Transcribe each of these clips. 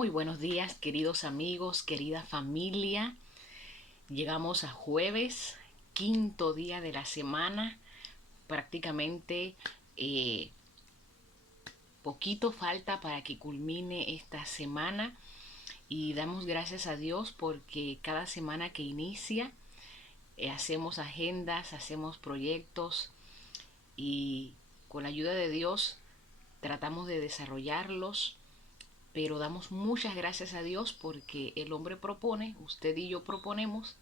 Muy buenos días, queridos amigos, querida familia. Llegamos a jueves, quinto día de la semana. Prácticamente eh, poquito falta para que culmine esta semana y damos gracias a Dios porque cada semana que inicia hacemos agendas, hacemos proyectos y con la ayuda de Dios tratamos de desarrollarlos, pero damos muchas gracias a Dios porque el hombre propone, usted y yo proponemos,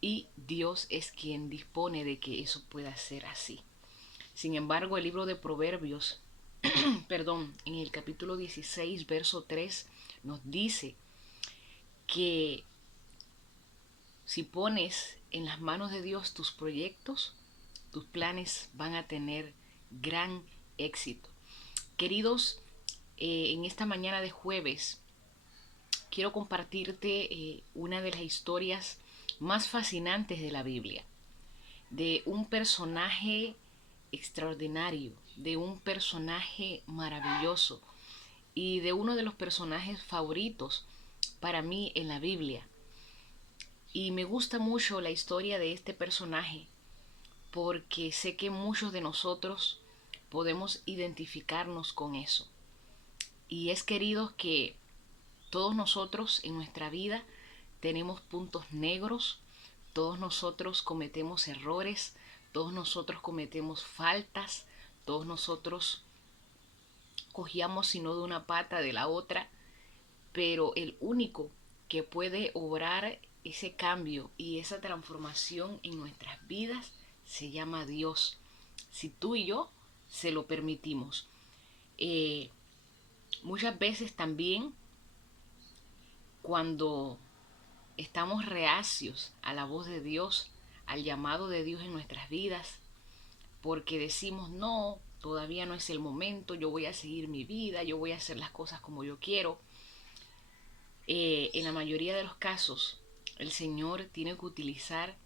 y Dios es quien dispone de que eso pueda ser así. Sin embargo, el libro de Proverbios, en el capítulo 16, verso 3, nos dice que si pones en las manos de Dios tus proyectos, tus planes van a tener gran éxito. Queridos, en esta mañana de jueves quiero compartirte una de las historias más fascinantes de la Biblia, de un personaje extraordinario, de un personaje maravilloso y de uno de los personajes favoritos para mí en la Biblia. Y me gusta mucho la historia de este personaje porque sé que muchos de nosotros podemos identificarnos con eso. Y es, queridos, que todos nosotros en nuestra vida tenemos puntos negros, todos nosotros cometemos errores, todos nosotros cometemos faltas, todos nosotros cogíamos sino de una pata de la otra, pero el único que puede obrar ese cambio y esa transformación en nuestras vidas se llama Dios, si tú y yo se lo permitimos. Eh, Muchas veces también cuando estamos reacios a la voz de Dios, al llamado de Dios en nuestras vidas, porque decimos, no, todavía no es el momento, yo voy a seguir mi vida, yo voy a hacer las cosas como yo quiero. En la mayoría de los casos, el Señor tiene que utilizar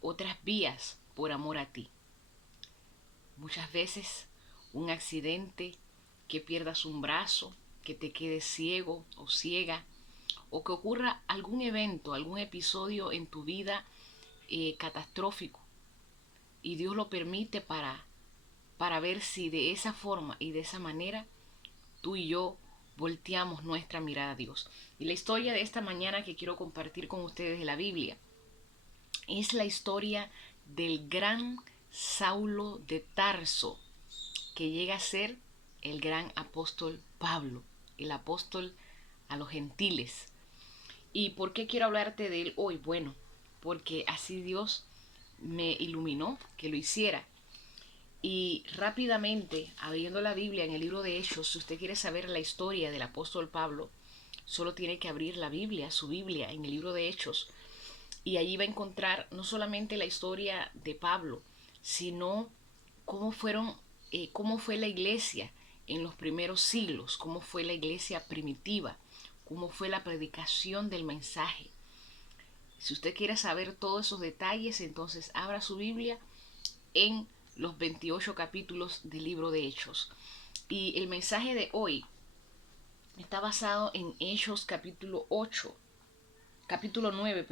otras vías por amor a ti. Muchas veces un accidente, que pierdas un brazo, que te quedes ciego o ciega, o que ocurra algún evento, algún episodio en tu vida catastrófico, y Dios lo permite para ver si de esa forma y de esa manera tú y yo volteamos nuestra mirada a Dios. Y la historia de esta mañana que quiero compartir con ustedes de la Biblia es la historia del gran Saulo de Tarso, que llega a ser el gran apóstol Pablo, el apóstol a los gentiles. ¿Y por qué quiero hablarte de él hoy? Bueno, porque así Dios me iluminó que lo hiciera. Y rápidamente, abriendo la Biblia en el libro de Hechos, si usted quiere saber la historia del apóstol Pablo, solo tiene que abrir la Biblia, su Biblia, en el libro de Hechos. Y allí va a encontrar no solamente la historia de Pablo, sino cómo fue la iglesia en los primeros siglos, cómo fue la iglesia primitiva, cómo fue la predicación del mensaje. Si usted quiere saber todos esos detalles, entonces abra su Biblia en los 28 capítulos del libro de Hechos. Y el mensaje de hoy está basado en Hechos capítulo 9,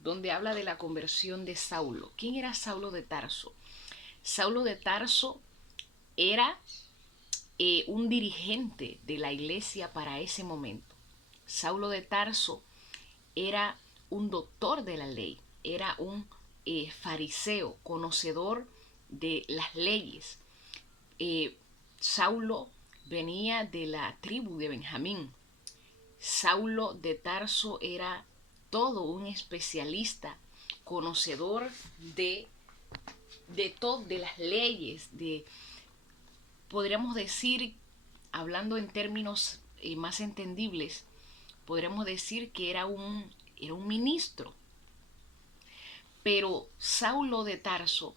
donde habla de la conversión de Saulo. ¿Quién era Saulo de Tarso? Saulo de Tarso era un dirigente de la iglesia para ese momento. Saulo de Tarso era un doctor de la ley, era un fariseo, conocedor de las leyes. Saulo venía de la tribu de Benjamín. Saulo de Tarso era todo un especialista, conocedor de las leyes, podríamos decir, hablando en términos más entendibles, podríamos decir que era un ministro. Pero Saulo de Tarso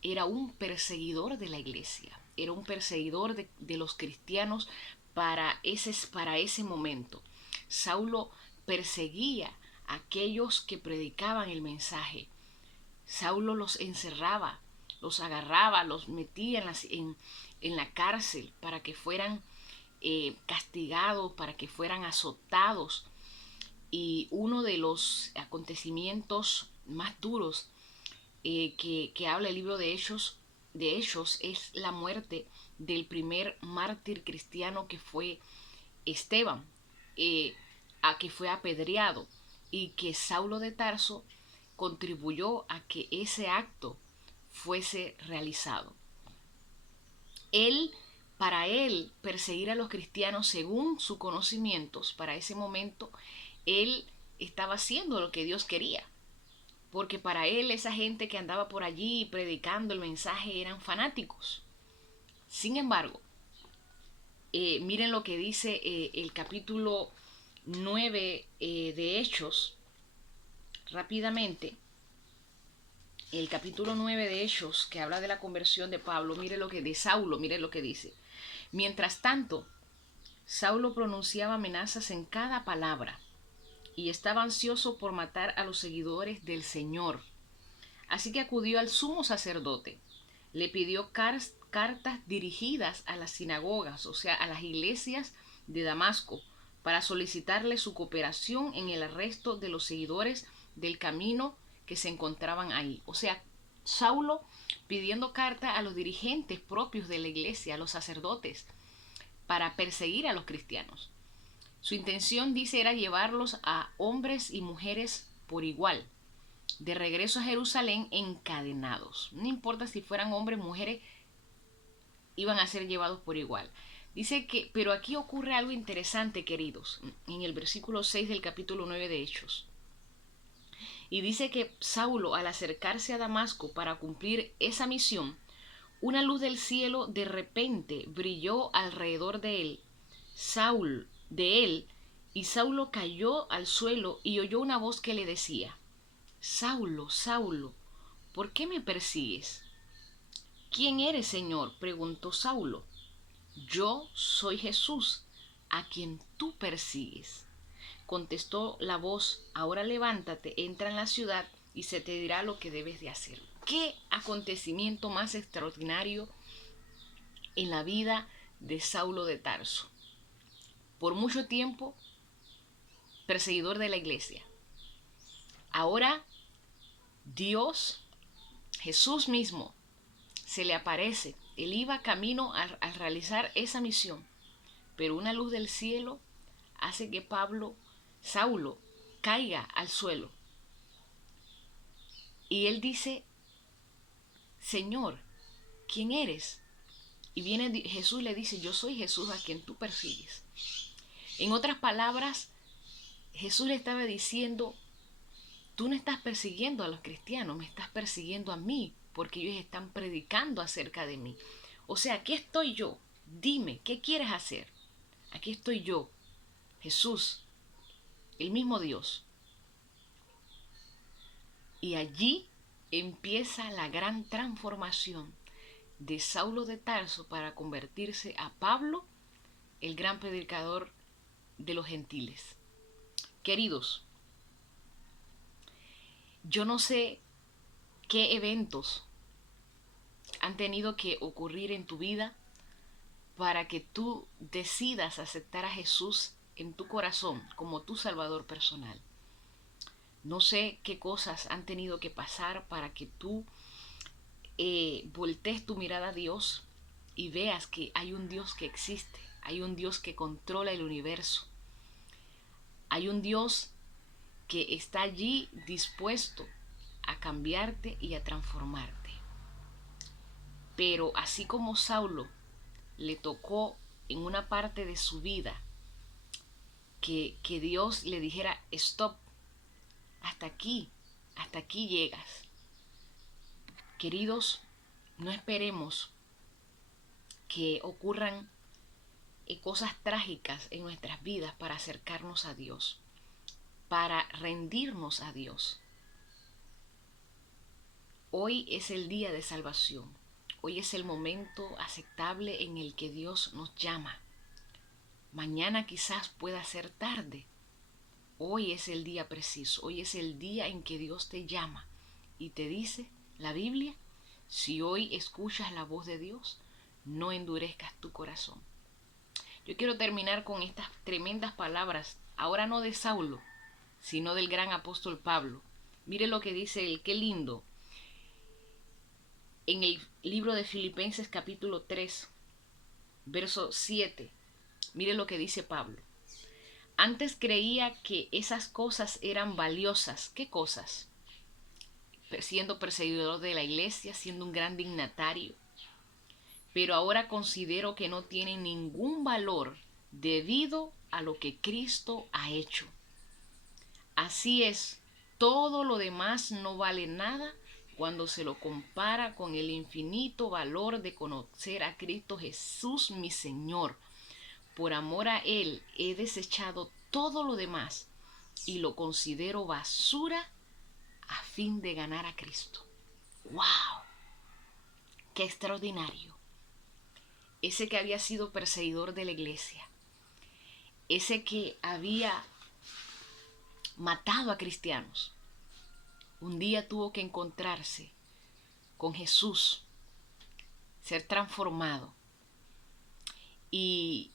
era un perseguidor de la iglesia, era un perseguidor de los cristianos para ese momento. Saulo perseguía a aquellos que predicaban el mensaje. Saulo los encerraba, los agarraba, los metía en la cárcel para que fueran castigados, para que fueran azotados. Y uno de los acontecimientos más duros que habla el libro de Hechos es la muerte del primer mártir cristiano, que fue Esteban, a que fue apedreado, y que Saulo de Tarso contribuyó a que ese acto fuese realizado. Para él, perseguir a los cristianos según sus conocimientos, para ese momento, él estaba haciendo lo que Dios quería. Porque para él, esa gente que andaba por allí predicando el mensaje eran fanáticos. Sin embargo, miren lo que dice el capítulo 9 de Hechos, rápidamente. El capítulo 9 de Hechos, que habla de la conversión de Pablo, de Saulo, mire lo que dice. Mientras tanto, Saulo pronunciaba amenazas en cada palabra y estaba ansioso por matar a los seguidores del Señor. Así que acudió al sumo sacerdote, le pidió cartas dirigidas a las sinagogas, o sea, a las iglesias de Damasco, para solicitarle su cooperación en el arresto de los seguidores del camino que se encontraban ahí. O sea, Saulo pidiendo carta a los dirigentes propios de la iglesia, a los sacerdotes, para perseguir a los cristianos. Su intención, dice, era llevarlos a hombres y mujeres por igual, de regreso a Jerusalén encadenados. No importa si fueran hombres o mujeres, iban a ser llevados por igual. Dice que, pero aquí ocurre algo interesante, queridos, en el versículo 6 del capítulo 9 de Hechos. Y dice que Saulo, al acercarse a Damasco para cumplir esa misión, una luz del cielo de repente brilló alrededor de él, y Saulo cayó al suelo y oyó una voz que le decía: Saulo, Saulo, ¿por qué me persigues? ¿Quién eres, Señor?, preguntó Saulo. Yo soy Jesús, a quien tú persigues, contestó la voz. Ahora levántate, entra en la ciudad y se te dirá lo que debes de hacer. ¿Qué acontecimiento más extraordinario en la vida de Saulo de Tarso? Por mucho tiempo, perseguidor de la iglesia. Ahora, Dios, Jesús mismo, se le aparece. Él iba camino a realizar esa misión, pero una luz del cielo hace que Saulo, caiga al suelo. Y él dice: Señor, ¿quién eres? Y viene Jesús, le dice: yo soy Jesús, a quien tú persigues. En otras palabras, Jesús le estaba diciendo: tú no estás persiguiendo a los cristianos, me estás persiguiendo a mí, porque ellos están predicando acerca de mí. O sea, aquí estoy yo. Dime, ¿qué quieres hacer? Aquí estoy yo, Jesús, el mismo Dios. Y allí empieza la gran transformación de Saulo de Tarso para convertirse a Pablo, el gran predicador de los gentiles. Queridos, yo no sé qué eventos han tenido que ocurrir en tu vida para que tú decidas aceptar a Jesús en tu corazón como tu Salvador personal. No sé qué cosas han tenido que pasar para que tú voltees tu mirada a Dios y veas que hay un Dios que existe, hay un Dios que controla el universo, hay un Dios que está allí dispuesto a cambiarte y a transformarte. Pero así como Saulo le tocó en una parte de su vida que Dios le dijera: stop, hasta aquí llegas. Queridos, no esperemos que ocurran cosas trágicas en nuestras vidas para acercarnos a Dios, para rendirnos a Dios. Hoy es el día de salvación. Hoy es el momento aceptable en el que Dios nos llama. Mañana quizás pueda ser tarde. Hoy es el día preciso. Hoy es el día en que Dios te llama y te dice la Biblia: si hoy escuchas la voz de Dios, no endurezcas tu corazón. Yo quiero terminar con estas tremendas palabras, ahora no de Saulo, sino del gran apóstol Pablo. Mire lo que dice él, qué lindo. En el libro de Filipenses capítulo 3, verso 7, mire lo que dice Pablo. Antes creía que esas cosas eran valiosas. ¿Qué cosas? Siendo perseguidor de la iglesia, siendo un gran dignatario. Pero ahora considero que no tienen ningún valor debido a lo que Cristo ha hecho. Así es, todo lo demás no vale nada cuando se lo compara con el infinito valor de conocer a Cristo Jesús mi Señor. Por amor a Él he desechado todo lo demás y lo considero basura a fin de ganar a Cristo. ¡Wow! ¡Qué extraordinario! Ese que había sido perseguidor de la iglesia, ese que había matado a cristianos, un día tuvo que encontrarse con Jesús, ser transformado. Y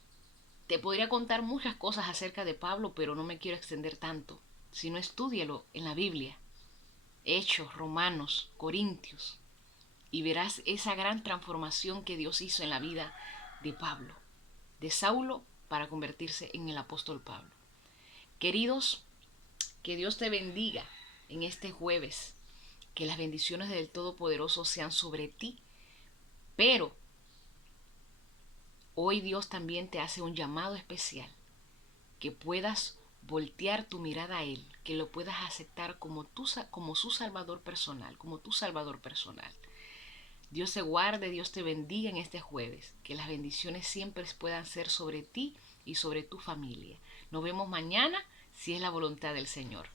te podría contar muchas cosas acerca de Pablo, pero no me quiero extender tanto. Si no, estúdialo en la Biblia. Hechos, Romanos, Corintios. Y verás esa gran transformación que Dios hizo en la vida de Pablo. De Saulo para convertirse en el apóstol Pablo. Queridos, que Dios te bendiga en este jueves. Que las bendiciones del Todopoderoso sean sobre ti. Pero hoy Dios también te hace un llamado especial. Que puedas voltear tu mirada a Él. Que lo puedas aceptar como su Salvador personal. Como tu Salvador personal. Dios te guarde, Dios te bendiga en este jueves. Que las bendiciones siempre puedan ser sobre ti y sobre tu familia. Nos vemos mañana si es la voluntad del Señor.